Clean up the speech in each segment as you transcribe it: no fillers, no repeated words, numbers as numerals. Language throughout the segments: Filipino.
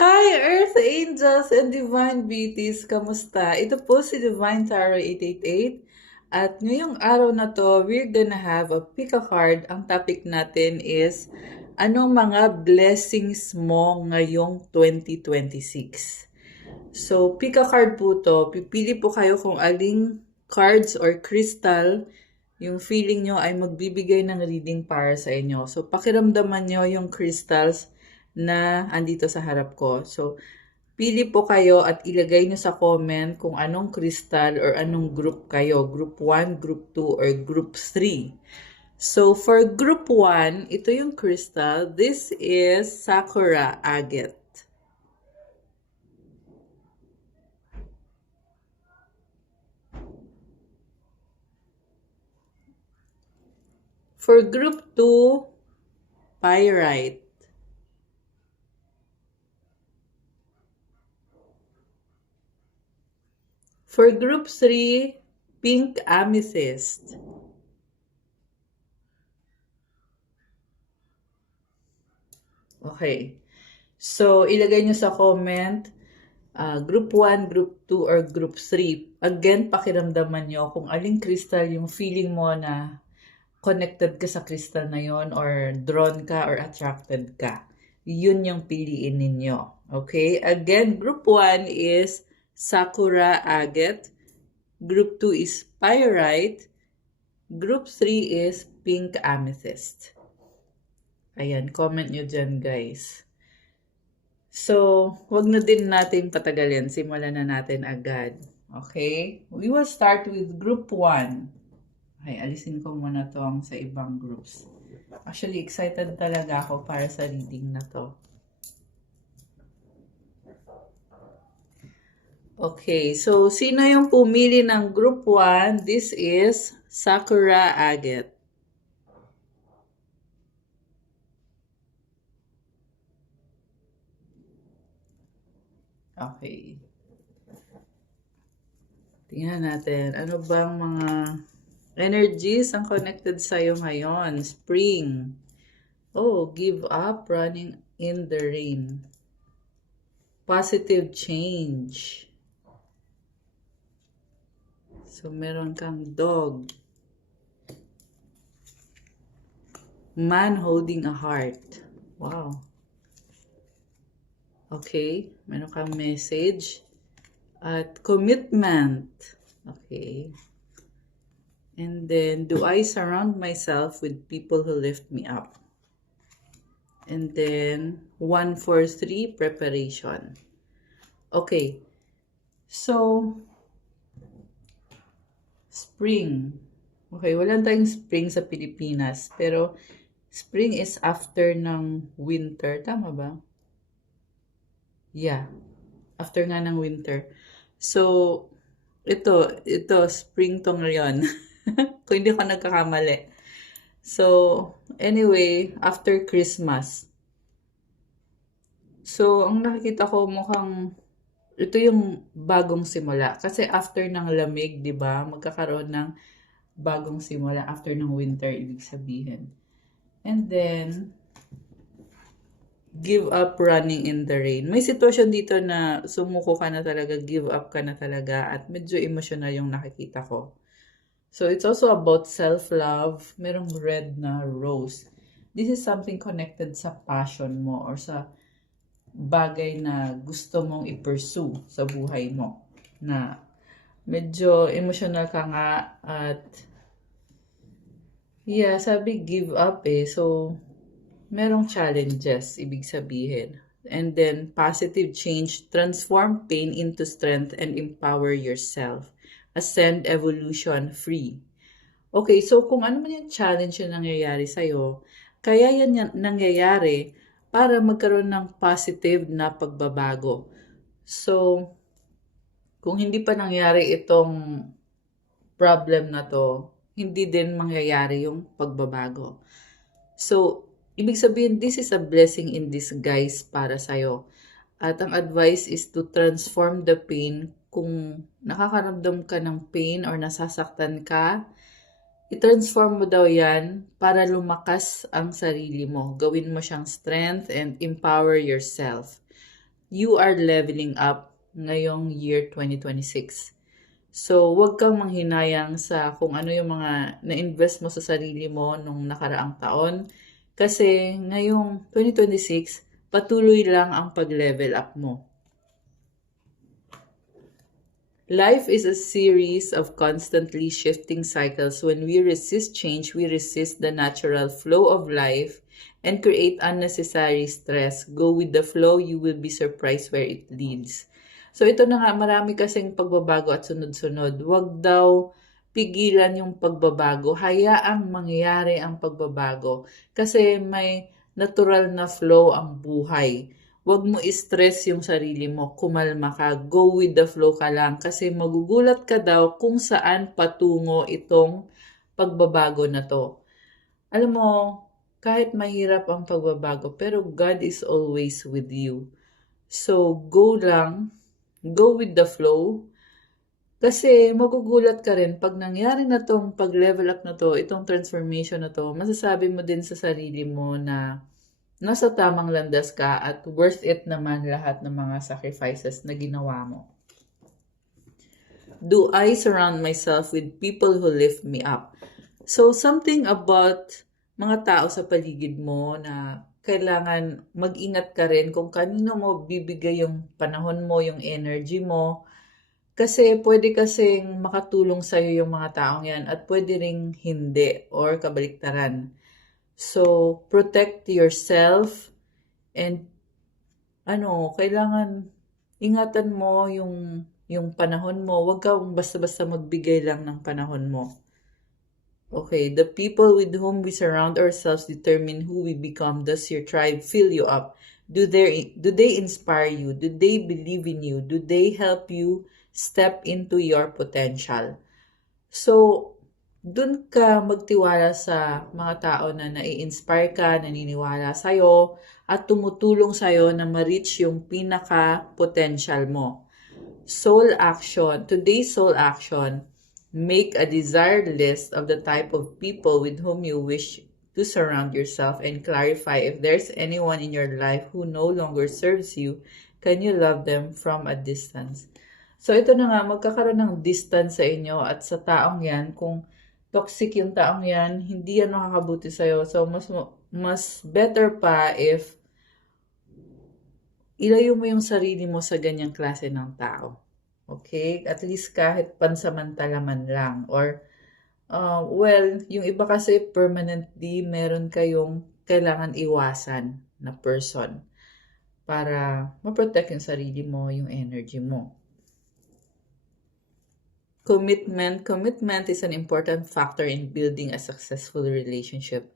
Hi, Earth Angels and Divine Beauties! Kamusta? Ito po si Divine Tarot 888 at ngayong araw na to, we're gonna have a pick a card. Ang topic natin is anong mga blessings mo ngayong 2026? So, pick a card po to. Pipili po kayo kung aling cards or crystal yung feeling nyo ay magbibigay ng reading para sa inyo. So, pakiramdaman nyo yung crystals na andito sa harap ko. So, pili po kayo at ilagay nyo sa comment kung anong crystal or anong group kayo. Group 1, Group 2, or Group 3. So, for Group 1, ito yung crystal. This is Sakura Agate. For Group 2, Pyrite. For Group 3, Pink Amethyst. Okay. So, ilagay nyo sa comment, Group 1, Group 2, or Group 3. Again, pakiramdaman nyo kung aling crystal yung feeling mo na connected ka sa crystal na yon or drawn ka or attracted ka. Yun yung piliin ninyo. Okay? Again, Group 1 is Sakura Agate. Group 2 is Pyrite. Group 3 is Pink Amethyst. Ayan, comment nyo dyan, guys. So, wag na din natin patagalin. Simulan na natin agad. Okay? We will start with Group 1. Okay, alisin ko muna tong sa ibang groups. Actually, excited talaga ako para sa reading na to. Okay, so sino yung pumili ng Group 1? This is Sakura Agate. Okay. Tingnan natin. Ano bang mga energies ang connected sa'yo ngayon? Spring. Oh, give up running in the rain. Positive change. So, meron kang dog. Man holding a heart. Wow. Okay, meron kang message. At commitment. Okay. And then, do I surround myself with people who lift me up? And then, 143, preparation. Okay. So, spring. Okay, wala tayong spring sa Pilipinas. Pero, spring is after ng winter. Tama ba? Yeah. After nga ng winter. So, ito, spring tong ngayon. Kung hindi ko nagkakamali. So, anyway, after Christmas. So, ang nakikita ko mukhang ito yung bagong simula. Kasi after ng lamig, di ba, magkakaroon ng bagong simula after ng winter, ibig sabihin. And then, give up running in the rain. May sitwasyon dito na sumuko ka na talaga, give up ka na talaga, at medyo emotional yung nakikita ko. So, it's also about self-love. Merong red na rose. This is something connected sa passion mo or sa bagay na gusto mong i-pursue sa buhay mo. Na medyo emotional ka nga at yeah, sabi give up eh. So, merong challenges, ibig sabihin. And then, positive change, transform pain into strength and empower yourself. Ascend, evolution, free. Okay, so kung ano man yung challenge na nangyayari sa'yo, kaya yan nangyayari para magkaroon ng positive na pagbabago. So, kung hindi pa nangyari itong problem na to, hindi din mangyayari yung pagbabago. So, ibig sabihin, this is a blessing in disguise para sa'yo. At ang advice is to transform the pain. Kung nakakaramdam ka ng pain or nasasaktan ka, i-transform mo daw yan para lumakas ang sarili mo. Gawin mo siyang strength and empower yourself. you are leveling up ngayong year 2026. So, huwag kang manghinayang sa kung ano yung mga na-invest mo sa sarili mo nung nakaraang taon. Kasi ngayong 2026, patuloy lang ang pag-level up mo. Life is a series of constantly shifting cycles. When we resist change, we resist the natural flow of life and create unnecessary stress. Go with the flow, you will be surprised where it leads. So ito na nga, marami kasing pagbabago at sunod-sunod. Huwag daw pigilan yung pagbabago. Hayaang mangyari ang pagbabago. Kasi may natural na flow ang buhay. Huwag mo i-stress yung sarili mo, kumalma ka, go with the flow ka lang kasi magugulat ka daw kung saan patungo itong pagbabago na to. Alam mo, kahit mahirap ang pagbabago, pero God is always with you. So, go lang, go with the flow, kasi magugulat ka rin pag nangyari na tong pag-level up na to, itong transformation na to, masasabi mo din sa sarili mo na nasa tamang landas ka at worth it naman lahat ng mga sacrifices na ginawa mo. Do I surround myself with people who lift me up? So, something about mga tao sa paligid mo na kailangan mag-ingat ka rin kung kanino mo bibigay yung panahon mo, yung energy mo. Kasi pwede kasing makatulong sa'yo yung mga taong yan at pwede ring hindi or kabaliktaran. So, protect yourself and kailangan ingatan mo yung panahon mo. Huwag kang basta-basta magbigay lang ng panahon mo. Okay, the people with whom we surround ourselves determine who we become. Does your tribe fill you up? Do they inspire you? Do they believe in you? Do they help you step into your potential? So, dun ka magtiwala sa mga tao na nai-inspire ka, naniniwala sa'yo, at tumutulong sa'yo na ma-reach yung pinaka-potential mo. Soul action. Today's soul action, make a desired list of the type of people with whom you wish to surround yourself and clarify if there's anyone in your life who no longer serves you, can you love them from a distance? So ito na nga, magkakaroon ng distance sa inyo at sa taong yan, kung toxic yung taong yan, hindi yan makakabuti sa'yo. So mas better pa if ilayo mo yung sarili mo sa ganyang klase ng tao. Okay? At least kahit pansamantala man lang. Or, yung iba kasi permanently meron kayong kailangan iwasan na person para ma-protect yung sarili mo, yung energy mo. Commitment. Commitment is an important factor in building a successful relationship.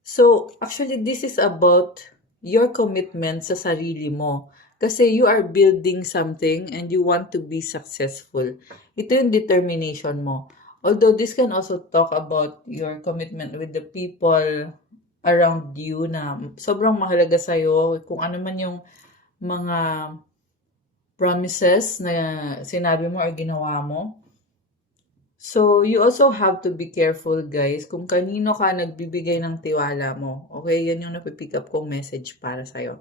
So, actually, this is about your commitment sa sarili mo. Kasi you are building something and you want to be successful. Ito yung determination mo. Although this can also talk about your commitment with the people around you na sobrang mahalaga sa'yo. Kung ano man yung mga promises na sinabi mo or ginawa mo. So, you also have to be careful, guys, kung kanino ka nagbibigay ng tiwala mo. Okay, yan yung napipick up kong message para sa'yo.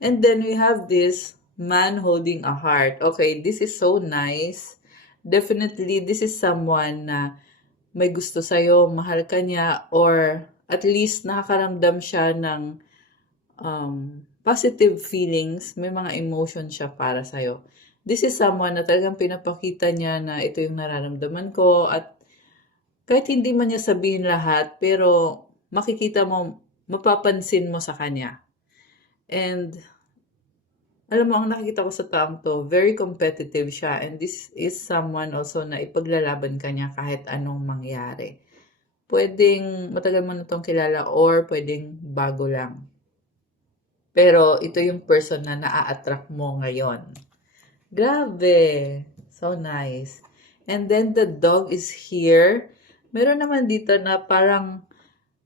And then we have this man holding a heart. Okay, this is so nice. Definitely, this is someone na may gusto sa'yo, mahal ka niya, or at least nakakaramdam siya ng positive feelings, may mga emotion siya para sa'yo. This is someone na talagang pinapakita niya na ito yung nararamdaman ko at kahit hindi man niya sabihin lahat, pero makikita mo, mapapansin mo sa kanya. And alam mo, ang nakikita ko sa taong to, very competitive siya and this is someone also na ipaglalaban ka niya kahit anong mangyari. Pwedeng matagal mo na itong kilala or pwedeng bago lang. Pero ito yung person na naa-attract mo ngayon. Grabe! So nice. And then the dog is here. Meron naman dito na parang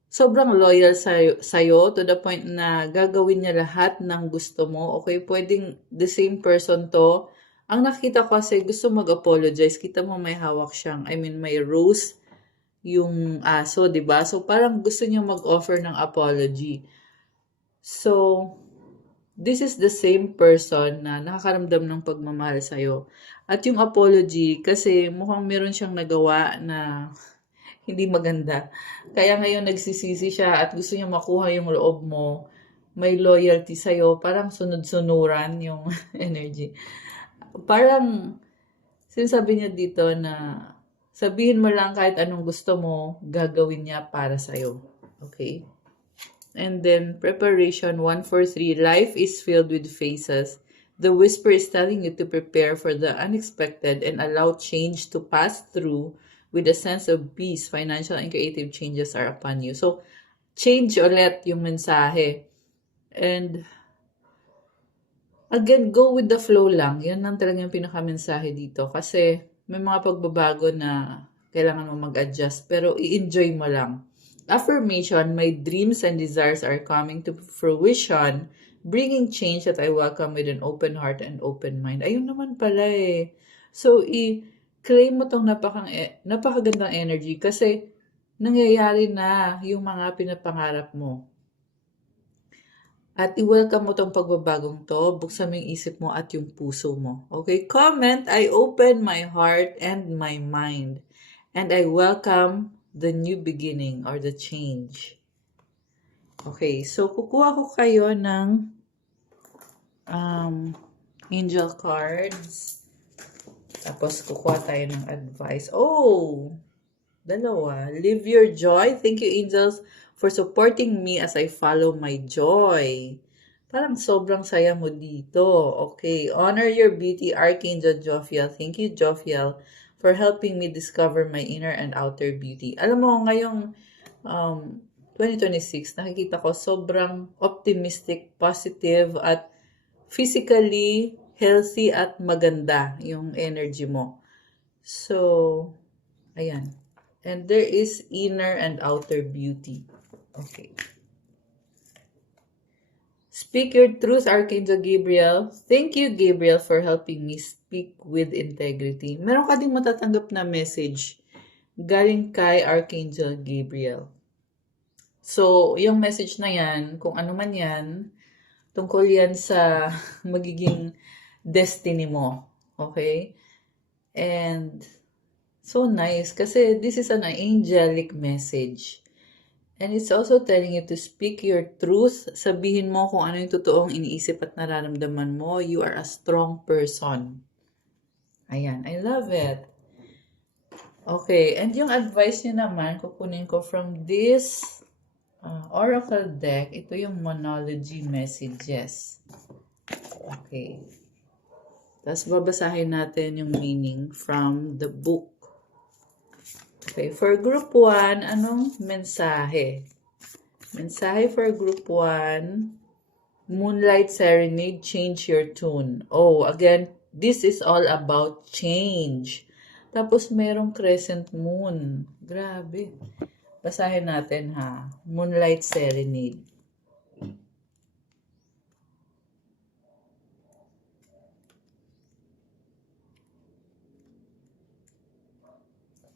sobrang loyal sa'yo to the point na gagawin niya lahat ng gusto mo. Okay, pwedeng the same person to. Ang nakita ko kasi gusto mag-apologize. Kita mo may hawak siyang, may rose yung aso, diba? So parang gusto niya mag-offer ng apology. So, this is the same person na nakakaramdam ng pagmamahal sa'yo. At yung apology, kasi mukhang meron siyang nagawa na hindi maganda. Kaya ngayon nagsisisi siya at gusto niya makuha yung loob mo. May loyalty sa'yo. Parang sunod-sunuran yung energy. Parang sinasabi niya dito na sabihin mo lang kahit anong gusto mo, gagawin niya para sa'yo. Okay? And then, preparation 143. Life is filled with phases. The whisper is telling you to prepare for the unexpected and allow change to pass through with a sense of peace. Financial and creative changes are upon you. So, change ulit yung mensahe. And, again, go with the flow lang. Yan lang talaga yung pinaka-mensahe dito. Kasi, may mga pagbabago na kailangan mo mag-adjust. Pero, i-enjoy mo lang. Affirmation, my dreams and desires are coming to fruition, bringing change that I welcome with an open heart and open mind. Ayun naman pala eh. So, i-claim mo tong napakagandang energy kasi nangyayari na yung mga pinapangarap mo. At i-welcome mo tong pagbabagong to, buksan mo yung isip mo at yung puso mo. Okay, comment, I open my heart and my mind. And I welcome the new beginning or the change. Okay, so kukuha ko kayo ng angel cards. Tapos kukuha tayo ng advice. Oh, dalawa. Live your joy. Thank you, angels, for supporting me as I follow my joy. Parang sobrang saya mo dito. Okay, honor your beauty, Archangel Jophiel. Thank you, Jophiel, for helping me discover my inner and outer beauty. Alam mo, ngayong 2026, nakikita ko sobrang optimistic, positive, at physically healthy at maganda yung energy mo. So, ayan. And there is inner and outer beauty. Okay. Speak your truth, Archangel Gabriel. Thank you, Gabriel, for helping me speak with integrity. Meron ka ding matatanggap na message galing kay Archangel Gabriel. So, yung message na yan, kung ano man yan, tungkol yan sa magiging destiny mo. Okay? And so nice kasi this is an angelic message. And it's also telling you to speak your truth. Sabihin mo kung ano yung totoong iniisip at nararamdaman mo. You are a strong person. Ayan, I love it. Okay, and yung advice niyo naman, kukunin ko from this oracle deck. Ito yung monology messages. Okay. Tapos babasahin natin yung meaning from the book. Okay, for group 1, anong mensahe? Mensahe for group 1, Moonlight Serenade, change your tune. Oh, again, this is all about change. Tapos merong crescent moon. Grabe. Basahin natin ha. Moonlight Serenade.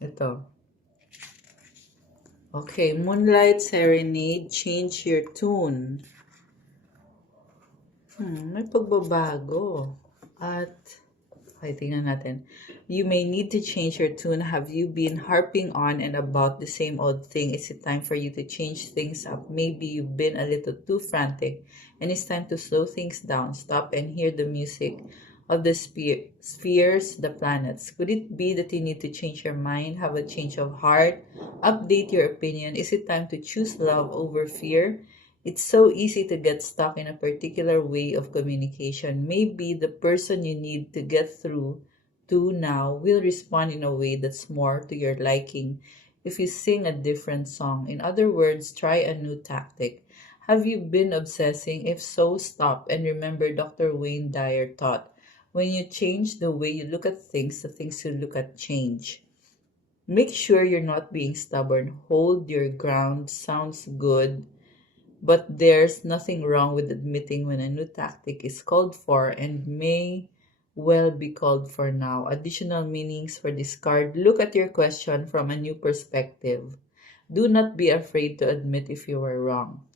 Ito. Okay, Moonlight Serenade, change your tune. May pagbabago. At, okay, tingnan natin. You may need to change your tune. Have you been harping on and about the same old thing? Is it time for you to change things up? Maybe you've been a little too frantic and it's time to slow things down. Stop and hear the music of the spheres, the planets. Could it be that you need to change your mind, have a change of heart, update your opinion? Is it time to choose love over fear? It's so easy to get stuck in a particular way of communication. Maybe the person you need to get through to now will respond in a way that's more to your liking if you sing a different song. In other words, try a new tactic. Have you been obsessing? If so, stop and remember Dr. Wayne Dyer taught, when you change the way you look at things, the things you look at change. Make sure you're not being stubborn. Hold your ground. Sounds good. But there's nothing wrong with admitting when a new tactic is called for and may well be called for now. Additional meanings for this card. Look at your question from a new perspective. Do not be afraid to admit if you were wrong.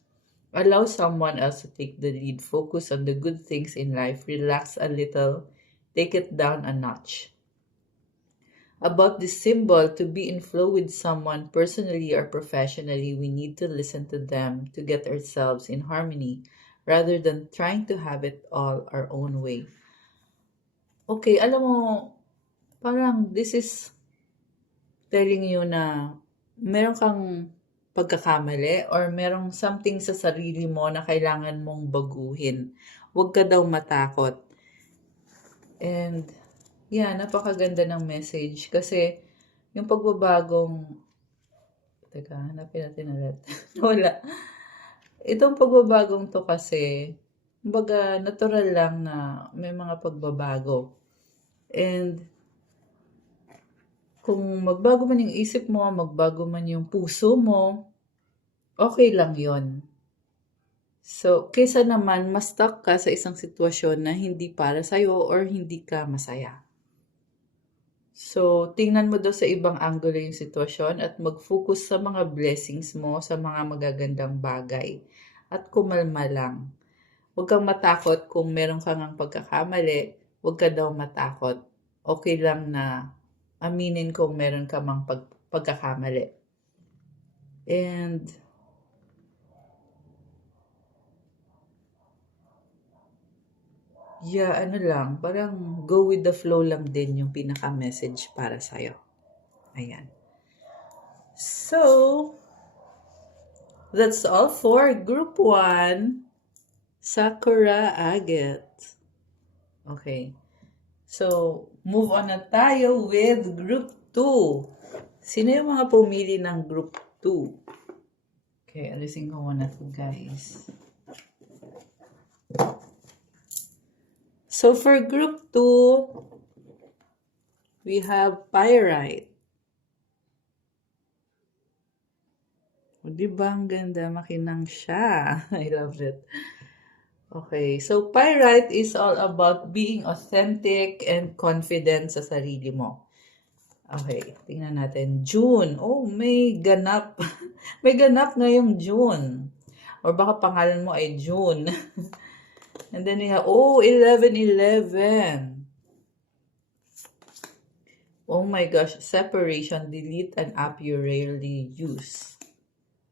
Allow someone else to take the lead. Focus on the good things in life. Relax a little. Take it down a notch. About this symbol, to be in flow with someone personally or professionally, we need to listen to them to get ourselves in harmony rather than trying to have it all our own way. Okay, alam mo, parang this is telling you na meron kang pagkakamali or merong something sa sarili mo na kailangan mong baguhin. Huwag ka daw matakot. And yeah, napakaganda ng message kasi yung pagbabagong, teka, hanapin natin ulit. Wala. Itong pagbabagong to kasi, kumbaga natural lang na may mga pagbabago. And kung magbago man yung isip mo, magbago man yung puso mo, okay lang yon. So, kaysa naman ma-stuck ka sa isang sitwasyon na hindi para sa'yo or hindi ka masaya. So, tingnan mo daw sa ibang angulo yung sitwasyon at mag-focus sa mga blessings mo, sa mga magagandang bagay. At kumalma lang. Huwag kang matakot kung meron kang ang pagkakamali. Huwag ka daw matakot. Okay lang na aminin kung meron ka mang pagkakamali. And yeah, ano lang, parang go with the flow lang din yung pinaka-message para sa'yo. Ayan. So, that's all for Group 1, Sakura Agate. Okay. So, move on na tayo with Group 2. Sino yung mga pumili ng Group 2? Okay, alisin ko muna ito, guys. So, for Group 2, we have Pyrite. O, diba ang ganda? Makinang siya. I love it. Okay, so Pyrite is all about being authentic and confident sa sarili mo. Okay, tingnan natin. June. Oh, may ganap. May ganap ngayong June. Or baka pangalan mo ay June. And then we have, 11/11. Oh my gosh, separation, delete an app you rarely use.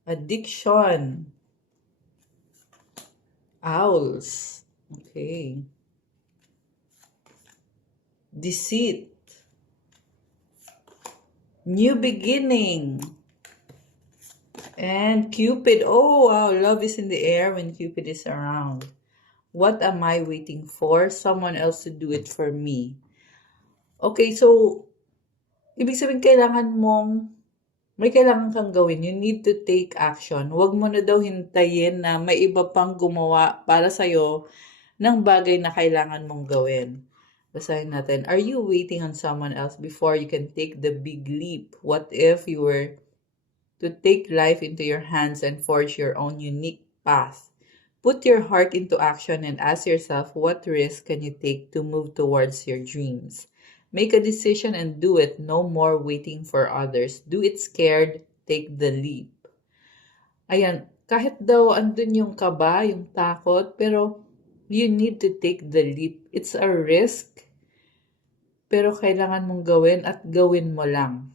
Addiction. Owls. Okay. Deceit. New beginning. And Cupid. Oh, wow. Love is in the air when Cupid is around. What am I waiting for? Someone else to do it for me. Okay, so, ibig sabihin may kailangan kang gawin. You need to take action. Huwag mo na daw hintayin na may iba pang gumawa para sa'yo ng bagay na kailangan mong gawin. Basahin natin. Are you waiting on someone else before you can take the big leap? What if you were to take life into your hands and forge your own unique path? Put your heart into action and ask yourself, what risk can you take to move towards your dreams? Make a decision and do it. No more waiting for others. Do it scared. Take the leap. Ayan, kahit daw andun yung kaba, yung takot, pero you need to take the leap. It's a risk, pero kailangan mong gawin at gawin mo lang.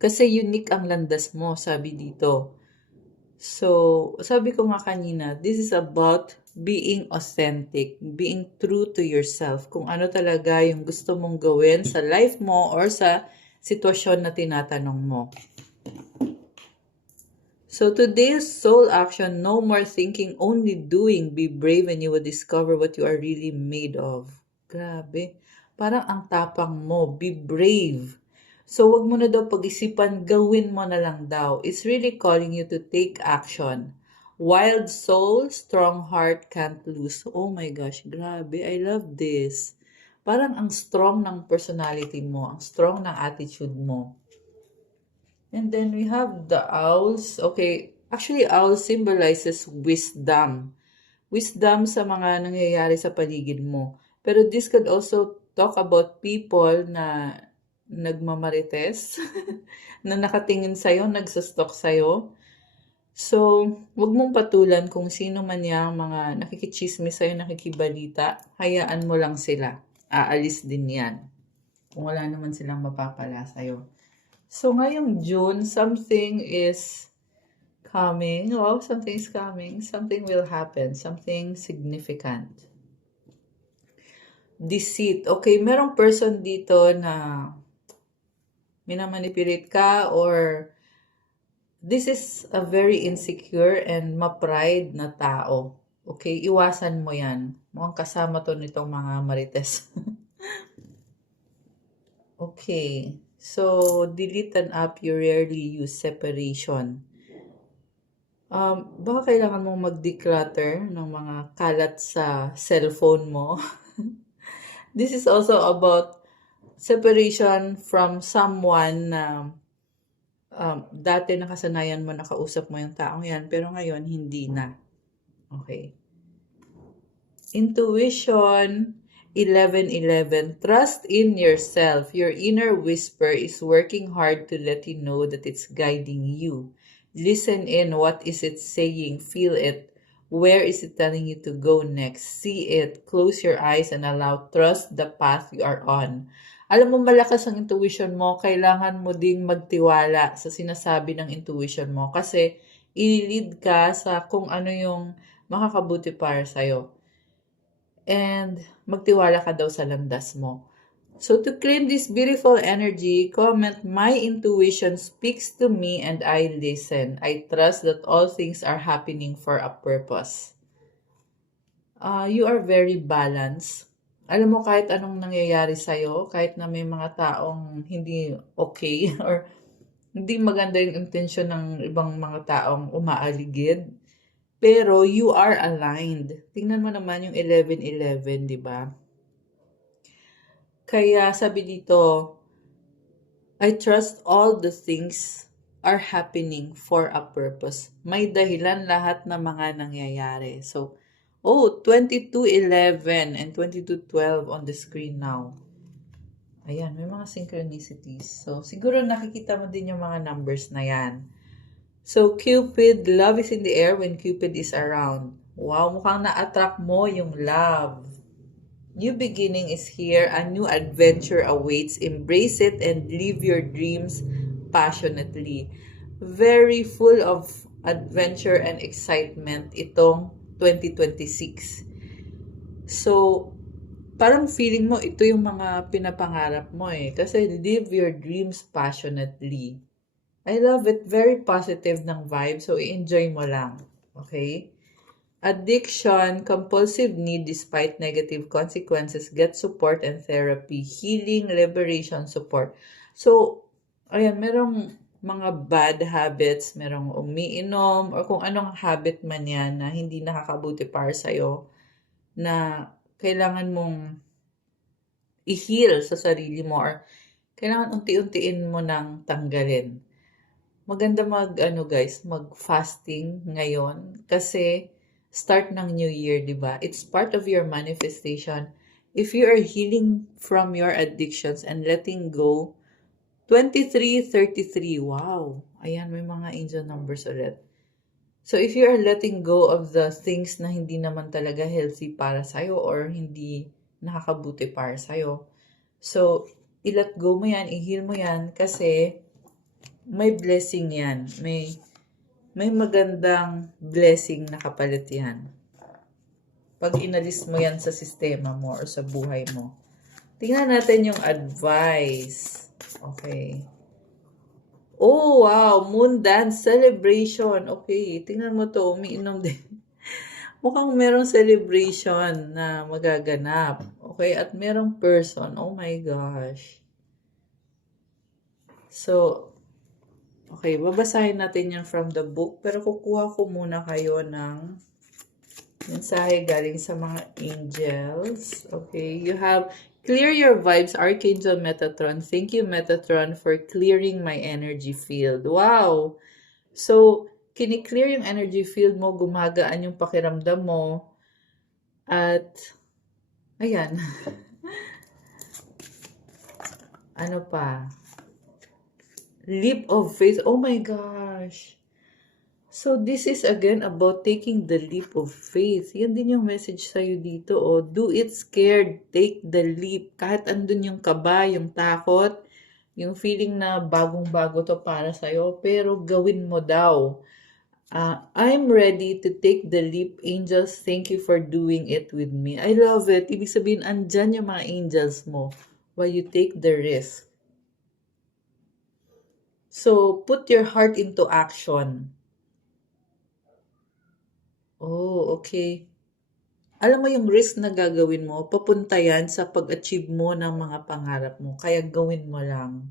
Kasi unique ang landas mo, sabi dito. So, sabi ko nga kanina, this is about being authentic, being true to yourself. Kung ano talaga yung gusto mong gawin sa life mo or sa sitwasyon na tinatanong mo. So today's soul action, no more thinking, only doing. Be brave and you will discover what you are really made of. Grabe. Parang ang tapang mo. Be brave. So, wag mo na daw pag-isipan, gawin mo na lang daw. It's really calling you to take action. Wild soul, strong heart, can't lose. Oh my gosh, grabe. I love this. Parang ang strong ng personality mo, ang strong ng attitude mo. And then we have the owls. Okay, actually, owl symbolizes wisdom. Wisdom sa mga nangyayari sa paligid mo. Pero this could also talk about people na nagmamarites, na nakatingin sa'yo, nagsastalk sa'yo. So, wag mong patulan kung sino man yung mga nakikichismis sa'yo, nakikibalita. Hayaan mo lang sila. Aalis din yan. Kung wala naman silang mapapala sa'yo. So, ngayong June, something is coming. Oh, something is coming. Something will happen. Something significant. Deceit. Okay, merong person dito na minamanipulate ka or this is a very insecure and ma-pride na tao. Okay, iwasan mo yan. Mukhang kasama to nitong mga marites. Okay, so delete an app you rarely use, separation. Baka kailangan mong mag-declutter ng mga kalat sa cellphone mo. This is also about separation from someone na dati nakasanayan mo, nakausap mo yung taong yan, pero ngayon hindi na. Okay. Intuition 11:11. Trust in yourself. Your inner whisper is working hard to let you know that it's guiding you. Listen in. What is it saying? Feel it. Where is it telling you to go next? See it. Close your eyes and allow trust the path you are on. Alam mo, malakas ang intuition mo. Kailangan mo ding magtiwala sa sinasabi ng intuition mo kasi ililid ka sa kung ano yung makakabuti para sa'yo. And magtiwala ka daw sa landas mo. So to claim this beautiful energy, comment, my intuition speaks to me and I listen. I trust that all things are happening for a purpose. You are very balanced. Alam mo, kahit anong nangyayari sa'yo, kahit na may mga taong hindi okay or hindi maganda yung intensyon ng ibang mga taong umaaligid, pero you are aligned. Tingnan mo naman yung 11:11, di ba? Kaya sabi dito, I trust all the things are happening for a purpose. May dahilan lahat ng mga nangyayari. So, 22:11 and 22:12 on the screen now. Ayan, may mga synchronicities. So, siguro nakikita mo din yung mga numbers na yan. So, Cupid, love is in the air when Cupid is around. Wow, mukhang na-attract mo yung love. New beginning is here. A new adventure awaits. Embrace it and live your dreams passionately. Very full of adventure and excitement itong 2026. So, parang feeling mo ito yung mga pinapangarap mo eh. Kasi live your dreams passionately. I love it. Very positive ng vibe. So, i-enjoy mo lang. Okay? Addiction, compulsive need despite negative consequences, get support and therapy, healing, liberation, support. So, ayan, merong mga bad habits, merong umiinom, or kung anong habit man yan na hindi nakakabuti para sa'yo, na kailangan mong i-heal sa sarili mo, or kailangan unti-untiin mo nang tanggalin. Maganda mag-fasting ngayon kasi start ng new year, di ba? It's part of your manifestation. If you are healing from your addictions and letting go, 23:33, wow. Ayan, may mga angel numbers ulit. So if you are letting go of the things na hindi naman talaga healthy para sa'yo or hindi nakakabuti para sa'yo, so i-let go mo yan, i-heal mo yan kasi may blessing yan. May magandang blessing na kapalit yan. Pag inalis mo yan sa sistema mo or sa buhay mo. Tingnan natin yung advice. Okay. Oh, wow. Moon dance celebration. Okay. Tingnan mo to. Umiinom din. Mukhang merong celebration na magaganap. Okay. At merong person. Oh my gosh. So, okay, babasahin natin yan from the book, pero kukuha ko muna kayo ng mensahe galing sa mga angels. Okay, you have clear your vibes, Archangel Metatron. Thank you, Metatron, for clearing my energy field. Wow! So, kini-clear yung energy field mo, gumagaan yung pakiramdam mo, at, ayan. Ano pa? Leap of faith. Oh my gosh. So, this is again about taking the leap of faith. Yan din yung message sa'yo dito. Oh. Do it scared. Take the leap. Kahit andun yung kaba, yung takot, yung feeling na bagong-bago to para sa'yo, pero gawin mo daw. I'm ready to take the leap, angels. Thank you for doing it with me. I love it. Ibig sabihin, andyan yung mga angels mo while you take the risk. So, put your heart into action. Oh, okay. Alam mo yung risk na gagawin mo, papunta yan sa pag-achieve mo ng mga pangarap mo. Kaya gawin mo lang.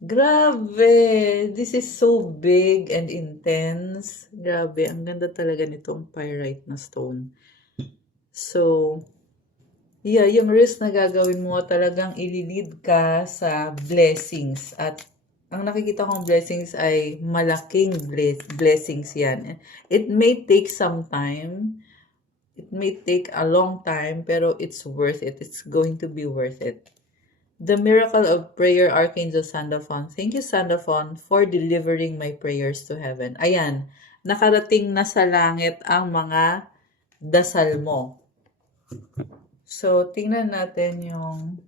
Grabe! This is so big and intense. Grabe, ang ganda talaga nitong pyrite na stone. So, yeah, yung risk na gagawin mo talagang ililid ka sa blessings. At ang nakikita kong blessings ay malaking blessings yan. It may take some time. It may take a long time, pero it's worth it. It's going to be worth it. The miracle of prayer, Archangel Sandalphon. Thank you, Sandalphon, for delivering my prayers to heaven. Ayan, nakarating na sa langit ang mga dasal mo. So, tingnan natin yung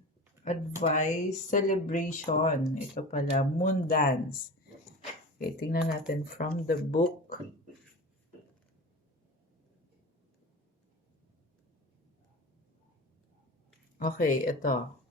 advice, celebration. Ito pala, moon dance. Okay, tingnan natin from the book. Okay, ito.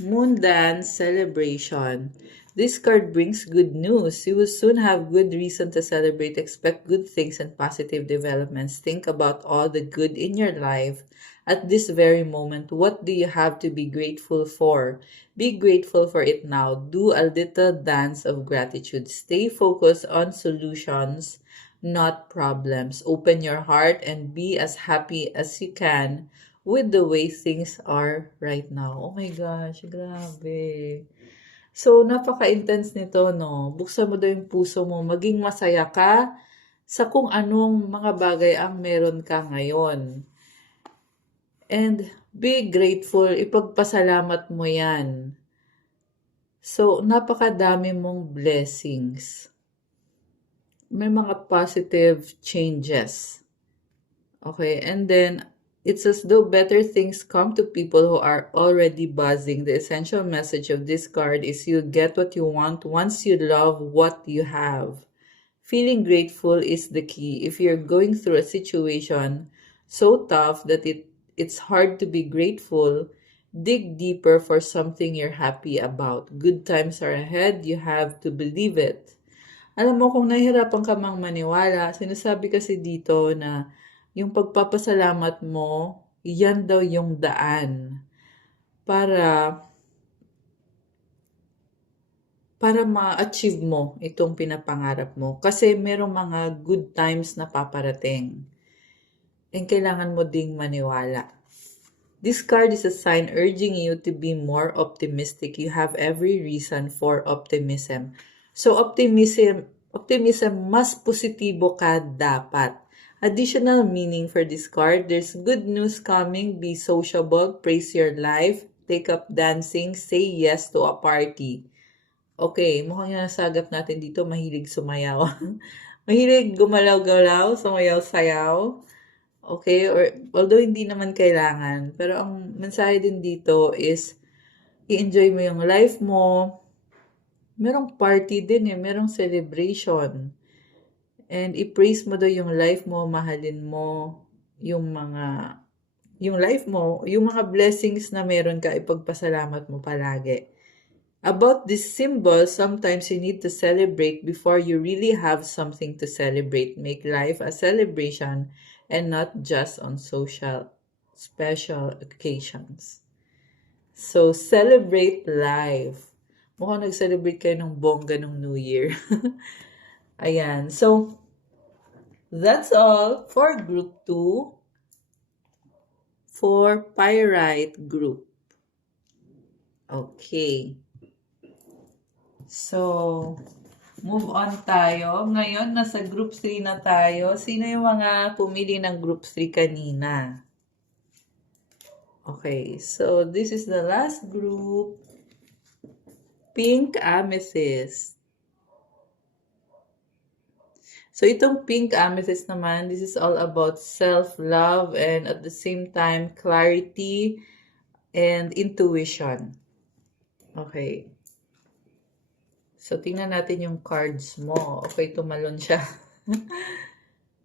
Moon Dance Celebration. This card brings good news. You will soon have good reason to celebrate. Expect good things and positive developments. Think about all the good in your life at this very moment. What do you have to be grateful for? Be grateful for it now. Do a little dance of gratitude. Stay focused on solutions, not problems. Open your heart and be as happy as you can with the way things are right now. Oh my gosh, grabe. So, napaka-intense nito, no? Buksan mo daw yung puso mo, maging masaya ka sa kung anong mga bagay ang meron ka ngayon. And be grateful, ipagpasalamat mo yan. So, napakadami mong blessings. May mga positive changes. Okay, and then, it's as though better things come to people who are already buzzing. The essential message of this card is you get what you want once you love what you have. Feeling grateful is the key. If you're going through a situation so tough that it's hard to be grateful, dig deeper for something you're happy about. Good times are ahead. You have to believe it. Alam mo, kung nahihirapan ka mang maniwala, sinasabi kasi dito na yung pagpapasalamat mo, yan daw yung daan para ma-achieve mo itong pinapangarap mo. Kasi merong mga good times na paparating. And kailangan mo ding maniwala. This card is a sign urging you to be more optimistic. You have every reason for optimism. So optimism, mas positibo ka dapat. Additional meaning for this card, there's good news coming, be sociable, praise your life, take up dancing, say yes to a party. Okay, mukhang yung nasagap natin dito, mahilig sumayaw. Mahilig gumalaw-galaw, sumayaw-sayaw. Okay, or although hindi naman kailangan, pero ang mensahe din dito is i-enjoy mo yung life mo. Merong party din merong celebration. And i-praise mo daw yung life mo, mahalin mo yung life mo, yung mga blessings na meron ka, ipagpasalamat mo palagi. About this symbol, sometimes you need to celebrate before you really have something to celebrate. Make life a celebration and not just on special occasions. So, celebrate life. Mukhang nag-celebrate kayo ng bongga ng New Year. Ayan. So, that's all for Group 2 for Pyrite Group. Okay. So, move on tayo. Ngayon, nasa Group 3 na tayo. Sino yung mga pumili ng Group 3 kanina? Okay. So, this is the last group. Pink Amethyst. So itong pink amethyst naman, this is all about self-love and at the same time clarity and intuition. Okay. So tingnan natin yung cards mo. Okay, tumalon siya.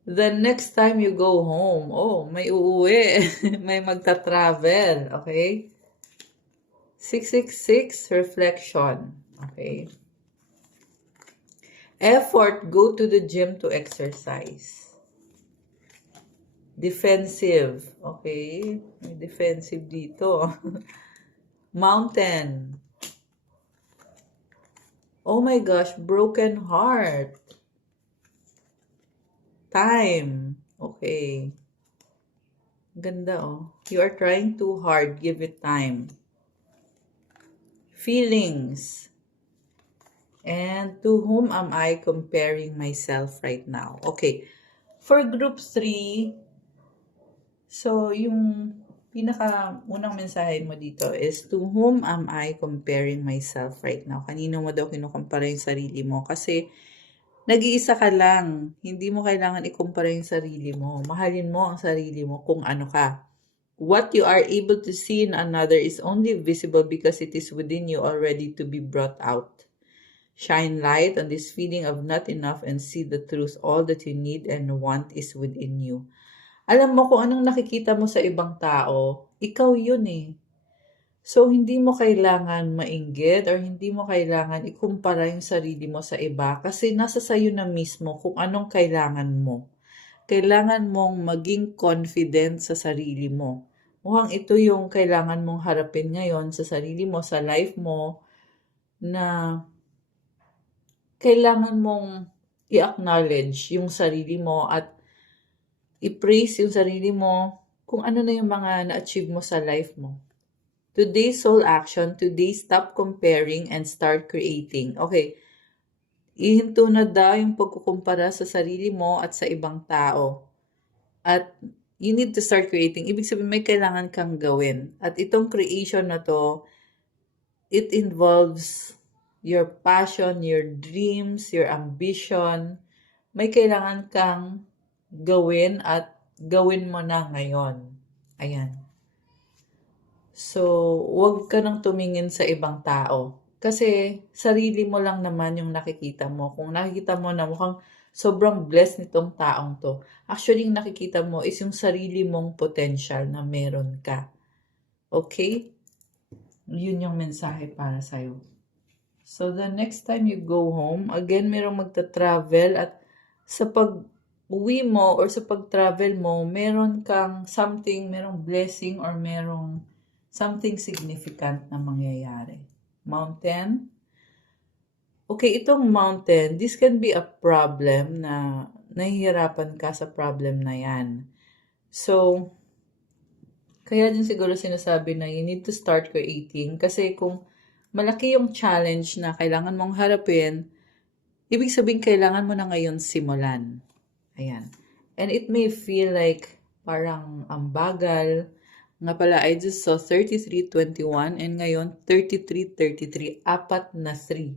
The next time you go home, oh, may uuwi. May magta-travel. Okay? 666, reflection. Okay? Effort, go to the gym to exercise. Defensive. Okay? May defensive dito. Mountain. Oh my gosh, broken heart. Time. Okay. Ganda oh. You are trying too hard. Give it time. Feelings. And to whom am I comparing myself right now? Okay. For group 3, so yung pinaka-unang mensahe mo dito is, to whom am I comparing myself right now? Kanino mo daw kinukumpara yung sarili mo? Kasi nag-iisa ka lang. Hindi mo kailangan ikumpara yung sarili mo. Mahalin mo ang sarili mo kung ano ka. What you are able to see in another is only visible because it is within you already to be brought out. Shine light on this feeling of not enough and see the truth. All that you need and want is within you. Alam mo kung anong nakikita mo sa ibang tao, ikaw yun eh. So, hindi mo kailangan mainggit or hindi mo kailangan ikumpara yung sarili mo sa iba kasi nasa sayo na mismo kung anong kailangan mo. Kailangan mong maging confident sa sarili mo. Mukhang ito yung kailangan mong harapin ngayon sa sarili mo, sa life mo, na kailangan mong i-acknowledge yung sarili mo at i-praise yung sarili mo kung ano na yung mga na-achieve mo sa life mo. Today's soul action, today stop comparing and start creating. Okay, ihinto na daw yung pagkukumpara sa sarili mo at sa ibang tao. At you need to start creating. Ibig sabihin may kailangan kang gawin. At itong creation na to, it involves your passion, your dreams, your ambition. May kailangan kang gawin at gawin mo na ngayon. Ayan. So, huwag ka nang tumingin sa ibang tao. Kasi, sarili mo lang naman yung nakikita mo. Kung nakikita mo na mukhang sobrang blessed nitong taong to, actually, yung nakikita mo is yung sarili mong potential na meron ka. Okay? Yun yung mensahe para sa'yo. So, the next time you go home, again, merong magta-travel at sa pag-uwi mo or sa pag-travel mo, meron kang something, merong blessing or merong something significant na mangyayari. Mountain. Okay, itong mountain, this can be a problem na nahihirapan ka sa problem na yan. So, kaya din siguro sinasabi na you need to start creating kasi kung malaki yung challenge na kailangan mong harapin, ibig sabihin kailangan mo na ngayon simulan. Ayan. And it may feel like parang ang bagal. Nga pala, I just saw 33:21 and ngayon 33:33, apat na 3.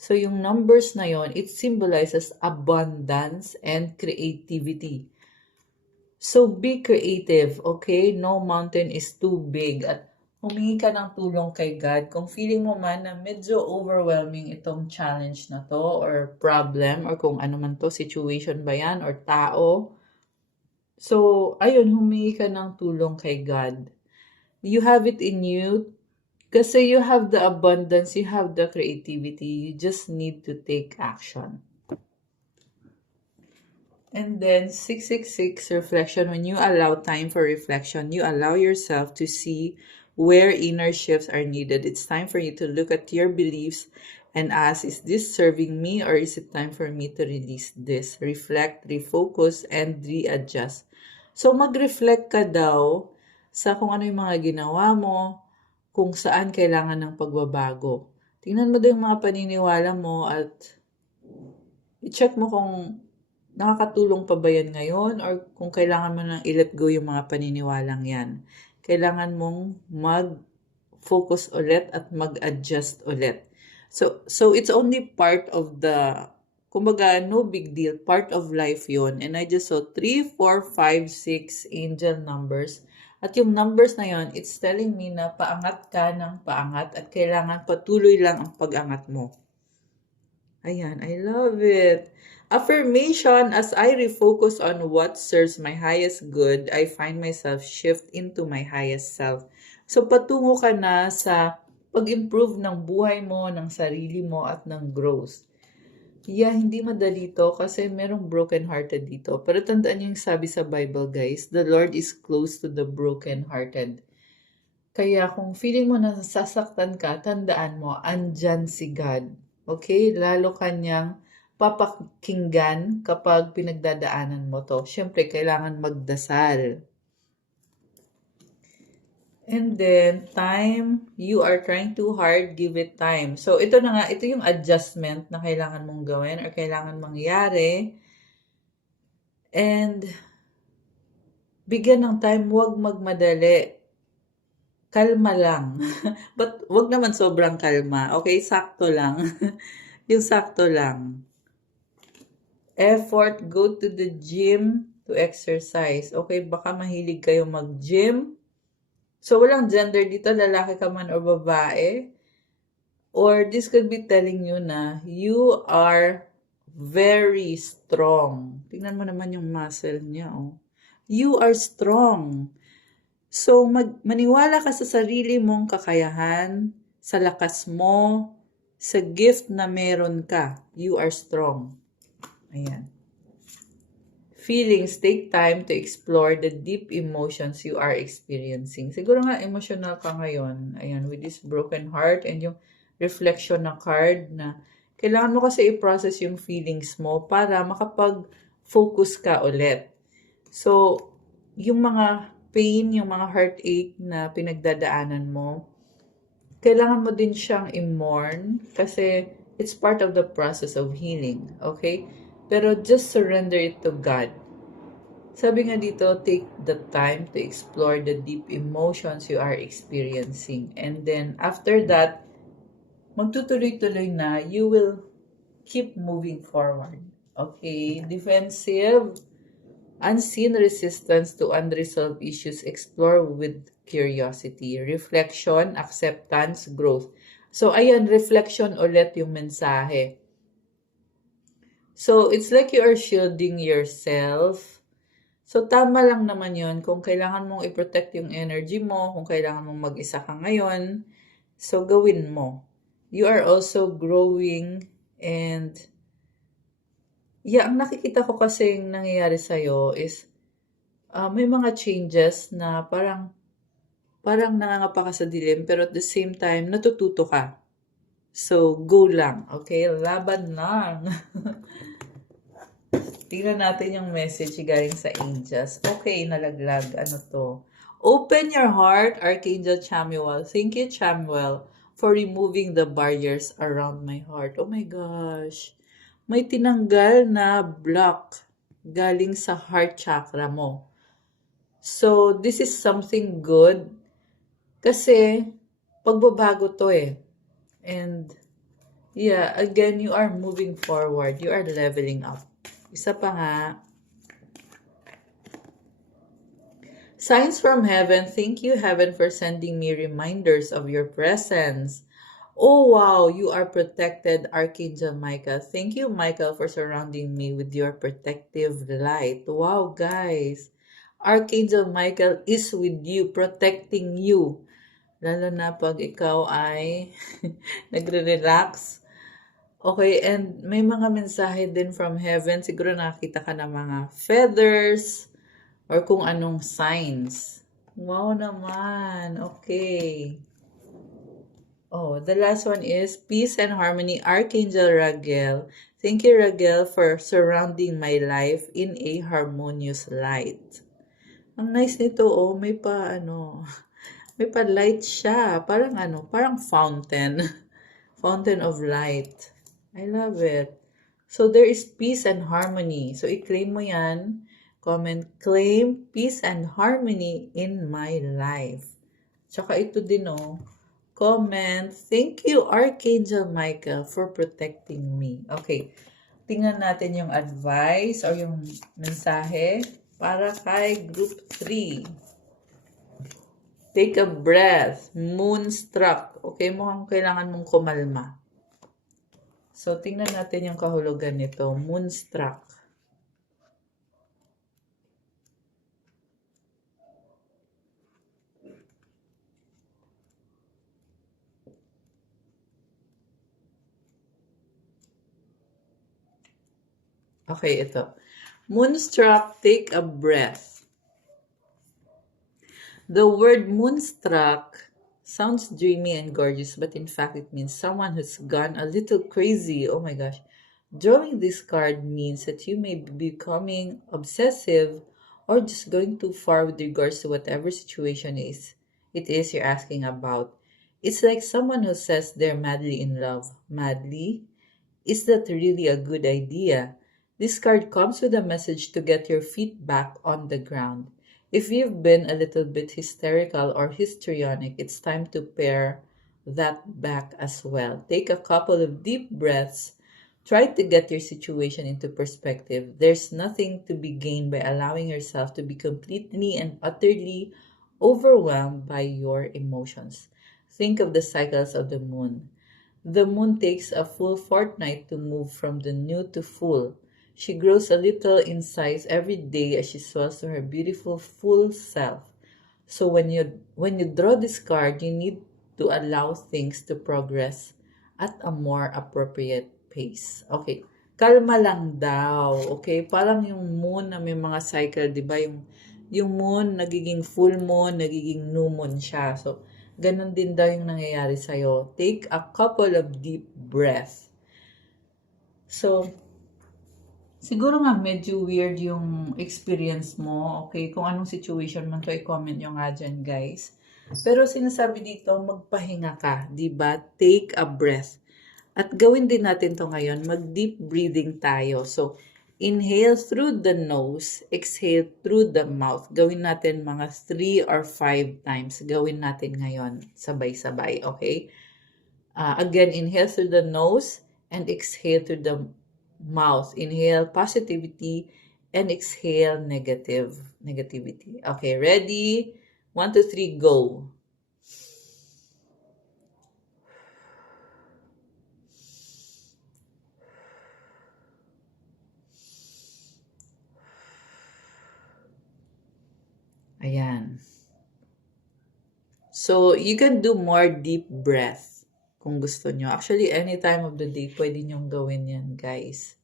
So yung numbers na yon, it symbolizes abundance and creativity. So be creative, okay? No mountain is too big. At humingi ka ng tulong kay God. Kung feeling mo man na medyo overwhelming itong challenge na to or problem or kung ano man to, situation ba yan or tao. So, ayun, humingi ka ng tulong kay God. You have it in you kasi you have the abundance, you have the creativity. You just need to take action. And then 666 reflection. When you allow time for reflection, you allow yourself to see where inner shifts are needed. It's time for you to look at your beliefs and ask, is this serving me or is it time for me to release this? Reflect, refocus, and readjust. So mag-reflect ka daw sa kung ano yung mga ginawa mo, kung saan kailangan ng pagbabago. Tingnan mo daw yung mga paniniwala mo at i-check mo kung nakakatulong pa ba yan ngayon or kung kailangan mo nang i-let go yung mga paniniwalang yan. Kailangan mong mag-focus ulit at mag-adjust ulit. So it's only part of the Kumbaga, no big deal. Part of life yon. And I just saw 3, 4, 5, 6 angel numbers. At yung numbers na yon, it's telling me na paangat ka ng paangat at kailangan patuloy lang ang pag-angat mo. Ayan, I love it. Affirmation, as I refocus on what serves my highest good, I find myself shift into my highest self. So, patungo ka na sa pag-improve ng buhay mo, ng sarili mo, at ng growth. Yeah, hindi madali to kasi merong broken-hearted dito. Pero tandaan niyo yung sabi sa Bible, guys, the Lord is close to the broken-hearted. Kaya kung feeling mo na nasasaktan ka, tandaan mo, andyan si God. Okay? Lalo kanyang papakinggan kapag pinagdadaanan mo to. Siyempre, kailangan magdasal. And then, time, you are trying too hard, give it time. So, ito na nga, ito yung adjustment na kailangan mong gawin or kailangan mangyari. And, bigyan ng time, huwag magmadali. Kalma lang. But, huwag naman sobrang kalma. Okay, sakto lang. Yung sakto lang. Effort, go to the gym to exercise. Okay, baka mahilig kayo mag-gym. So, walang gender dito, lalaki ka man o babae. Or this could be telling you na you are very strong. Tingnan mo naman yung muscle niya, oh. You are strong. So, maniwala ka sa sarili mong kakayahan, sa lakas mo, sa gift na meron ka. You are strong. Ayan. Feelings, take time to explore the deep emotions you are experiencing. Siguro nga emotional ka ngayon. Ayan, with this broken heart and yung reflection na card na kailangan mo kasi i-process yung feelings mo para makapag-focus ka ulit. So, yung mga pain, yung mga heartache na pinagdadaanan mo, kailangan mo din siyang i-mourn kasi it's part of the process of healing. Okay? Pero just surrender it to God. Sabi nga dito, take the time to explore the deep emotions you are experiencing. And then, after that, magtutuloy-tuloy na, you will keep moving forward. Okay? Defensive, unseen resistance to unresolved issues, explore with curiosity. Reflection, acceptance, growth. So, ayan, reflection ulit yung mensahe. So, it's like you are shielding yourself. So, tama lang naman yon kung kailangan mong i-protect yung energy mo, kung kailangan mong mag-isa ka ngayon, so gawin mo. You are also growing and yeah, ang nakikita ko kasi nangyayari sa'yo is may mga changes na parang nangangapa ka sa dilim pero at the same time, natututo ka. So, go lang. Okay? Laban lang. Tingnan natin yung message galing sa angels. Okay, nalaglag. Ano to? Open your heart, Archangel Chamuel. Thank you, Chamuel, for removing the barriers around my heart. Oh my gosh. May tinanggal na block galing sa heart chakra mo. So, this is something good. Kasi, pagbabago to eh. And, yeah, again, you are moving forward. You are leveling up. Isa pa nga. Signs from heaven. Thank you, heaven, for sending me reminders of your presence. Oh, wow, you are protected, Archangel Michael. Thank you, Michael, for surrounding me with your protective light. Wow, guys. Archangel Michael is with you, protecting you. Lalo na pag ikaw ay nagre-relax. Okay, and may mga mensahe din from heaven. Siguro nakita ka ng mga feathers or kung anong signs. Wow naman. Okay. Oh, the last one is peace and harmony, Archangel Raguel. Thank you, Raguel, for surrounding my life in a harmonious light. Ang nice nito, oh, may pa light siya. Parang fountain. Fountain of light. I love it. So, there is peace and harmony. So, i-claim mo yan. Comment, claim peace and harmony in my life. Tsaka ito din, oh. Comment, thank you, Archangel Michael, for protecting me. Okay. tingnan natin yung advice or yung mensahe para kay Group 3. Take a breath. Moonstruck. Okay, mukhang kailangan mong kumalma. So, tingnan natin yung kahulugan nito. Moonstruck. Okay, ito. Moonstruck, take a breath. The word moonstruck sounds dreamy and gorgeous, but in fact it means someone who's gone a little crazy. Oh my gosh. Drawing this card means that you may be becoming obsessive or just going too far with regards to whatever situation it is you're asking about. It's like someone who says they're madly in love. Madly? Is that really a good idea? This card comes with a message to get your feet back on the ground. If you've been a little bit hysterical or histrionic, it's time to pare that back as well. Take a couple of deep breaths. Try to get your situation into perspective. There's nothing to be gained by allowing yourself to be completely and utterly overwhelmed by your emotions. Think of the cycles of the moon. The moon takes a full fortnight to move from the new to full. She grows a little in size every day as she swells to her beautiful full self. So when you draw this card, you need to allow things to progress at a more appropriate pace. Okay. Kalma lang daw. Okay? Parang yung moon na may mga cycle, 'di ba? Yung moon nagiging full moon, nagiging new moon siya. So ganun din daw yung nangyayari sa'yo. Take a couple of deep breaths. So, siguro nga medyo weird yung experience mo. Okay, kung anong situation man to, i-comment nyo nga dyan, guys. Pero sinasabi dito, magpahinga ka, di ba? Take a breath. At gawin din natin to ngayon, mag-deep breathing tayo. So, inhale through the nose, exhale through the mouth. Gawin natin mga 3 or 5 times. Gawin natin ngayon, sabay-sabay, okay? Again, inhale through the nose and exhale through the mouth. Inhale positivity and exhale negativity. Okay, ready? 1, 2, 3, go. Ayan. So, you can do more deep breath kung gusto nyo. Actually, any time of the day, pwede nyong gawin yan, guys.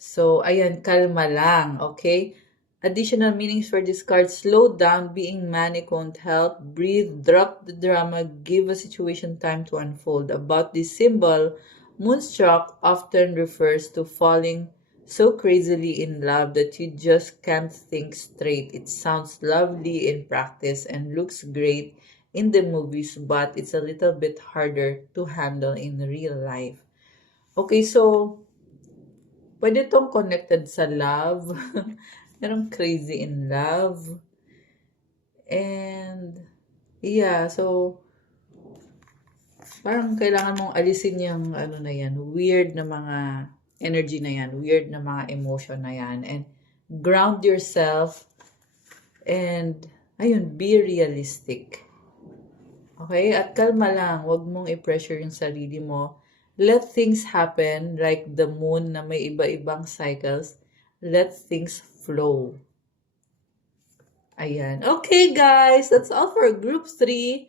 So, ayan, kalma lang, okay? Additional meanings for this card: slow down, being manic won't help. Breathe, drop the drama, give a situation time to unfold. About this symbol, moonstruck often refers to falling so crazily in love that you just can't think straight. It sounds lovely in practice and looks great in the movies, but it's a little bit harder to handle in real life. Okay, so pwede tong connected sa love. Merong crazy in love. And, yeah, so, parang kailangan mong alisin yung, ano na yan, weird na mga energy na yan, weird na mga emotion na yan, and ground yourself, and, ayun, be realistic. Okay? At kalma lang, wag mong i-pressure yung sarili mo. Let things happen, like the moon na may iba-ibang cycles. Let things flow. Ayan. Okay, guys. That's all for Group 3.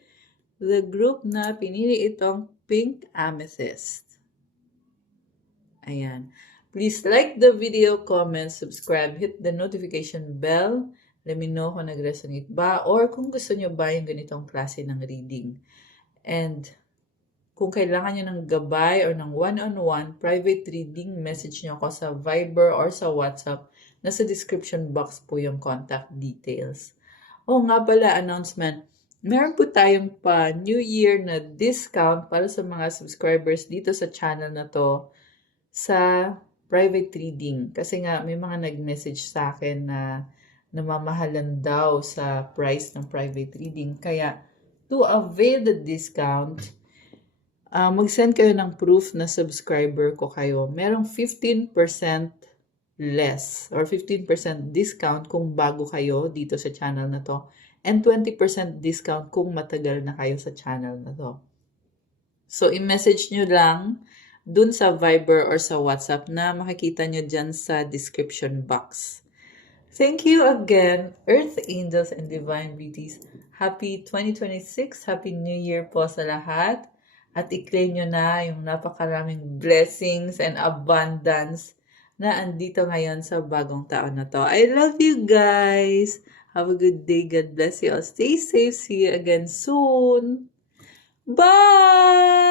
The group na pinili itong Pink Amethyst. Ayan. Please like the video, comment, subscribe, hit the notification bell. Let me know kung nag-resonate ba or kung gusto nyo ba yung ganitong klase ng reading. And kung kailangan nyo ng gabay or ng one-on-one private reading, message nyo ako sa Viber or sa WhatsApp. Nasa description box po yung contact details. Oh, nga pala, announcement. Meron po tayong pa New Year na discount para sa mga subscribers dito sa channel na to sa private reading. Kasi nga, may mga nag-message sa akin na namamahalan daw sa price ng private reading. Kaya, to avail the discount, Mag-send kayo ng proof na subscriber ko kayo. Merong 15% less or 15% discount kung bago kayo dito sa channel na to. And 20% discount kung matagal na kayo sa channel na to. So, i-message nyo lang dun sa Viber or sa WhatsApp na makikita nyo dyan sa description box. Thank you again, Earth Angels and Divine Beauties. Happy 2026, Happy New Year po sa lahat. At i-claim nyo na yung napakaraming blessings and abundance na andito ngayon sa bagong taon na to. I love you guys. Have a good day. God bless you all. Stay safe. See you again soon. Bye!